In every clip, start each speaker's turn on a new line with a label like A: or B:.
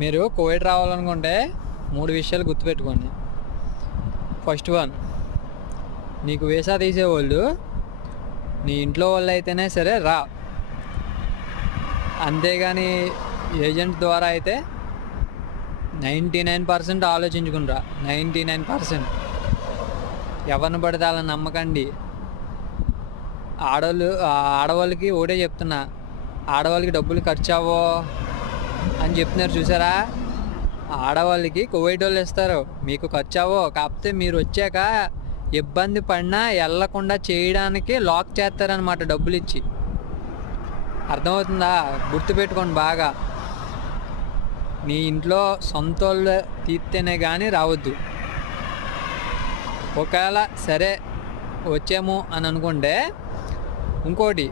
A: మీరు కోవిడ్ రావాలనుకుంటే మూడు విషయాలు గుర్తుపెట్టుకోండి. ఫస్ట్ వన్ నీకు వీసా తీసేవాళ్ళు నీ ఇంట్లో వాళ్ళు అయితేనే సరే రా. అంతేగాని ఏజెంట్ ద్వారా అయితే నైంటీ నైన్ పర్సెంట్ ఆలోచించుకునిరా నైంటీ నైన్ పర్సెంట్. ఎవరిని పడితే అలా నమ్మకండి. ఆడవాళ్ళు ఆడవాళ్ళకి ఒకటే చెప్తున్నా ఆడవాళ్ళకి డబ్బులు ఖర్చు అవ్వో అని చెప్తున్నారు చూసారా? ఆడవాళ్ళకి కువైట్ వాళ్ళు ఇస్తారు. మీకు ఖర్చావో కాకపోతే మీరు వచ్చాక ఇబ్బంది పడినా వెళ్ళకుండా చేయడానికి లాక్ చేస్తారనమాట డబ్బులు ఇచ్చి అర్థమవుతుందా? గుర్తుపెట్టుకోండి బాగా. మీ ఇంట్లో సొంత వాళ్ళు తీస్తేనే కానీ రావద్దు. ఒకవేళ సరే వచ్చాము అని అనుకుంటే ఇంకోటి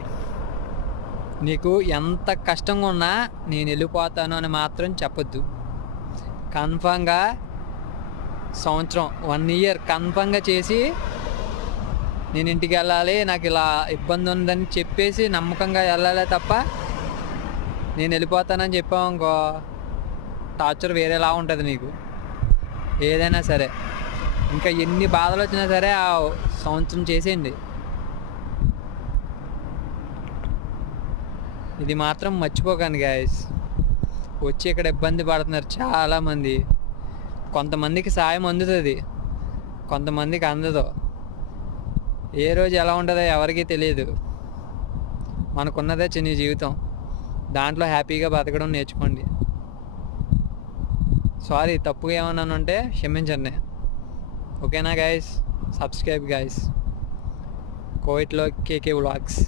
A: నీకు ఎంత కష్టంగా ఉన్నా నేను వెళ్ళిపోతాను అని మాత్రం చెప్పొద్దు. కన్ఫామ్గా సంవత్సరం వన్ ఇయర్ కన్ఫామ్గా చేసి నేను ఇంటికి వెళ్ళాలి నాకు ఇలా ఇబ్బంది ఉందని చెప్పేసి నమ్మకంగా వెళ్ళాలి తప్ప నేను వెళ్ళిపోతానని చెప్పావు ఇంకో టార్చర్ వేరేలా ఉంటుంది నీకు. ఏదైనా సరే. ఇంకా ఎన్ని బాధలు వచ్చినా సరే ఆ సంవత్సరం చేసేయండి. ఇది మాత్రం మర్చిపోకండి గాయస్ వచ్చి ఇక్కడ ఇబ్బంది పడుతున్నారు చాలామంది. కొంతమందికి సాయం అందుతుంది. కొంతమందికి అందదు. ఏ రోజు ఎలా ఉంటుందో ఎవరికీ తెలియదు. మనకున్నదే చిన్న జీవితం. దాంట్లో హ్యాపీగా బతకడం నేర్చుకోండి. సారీ తప్పుగా ఏమన్నాను అంటే క్షమించండి. ఓకేనా గైస్ సబ్స్క్రైబ్ గైస్ కోవిట్లో కేకే వ్లాగ్స్.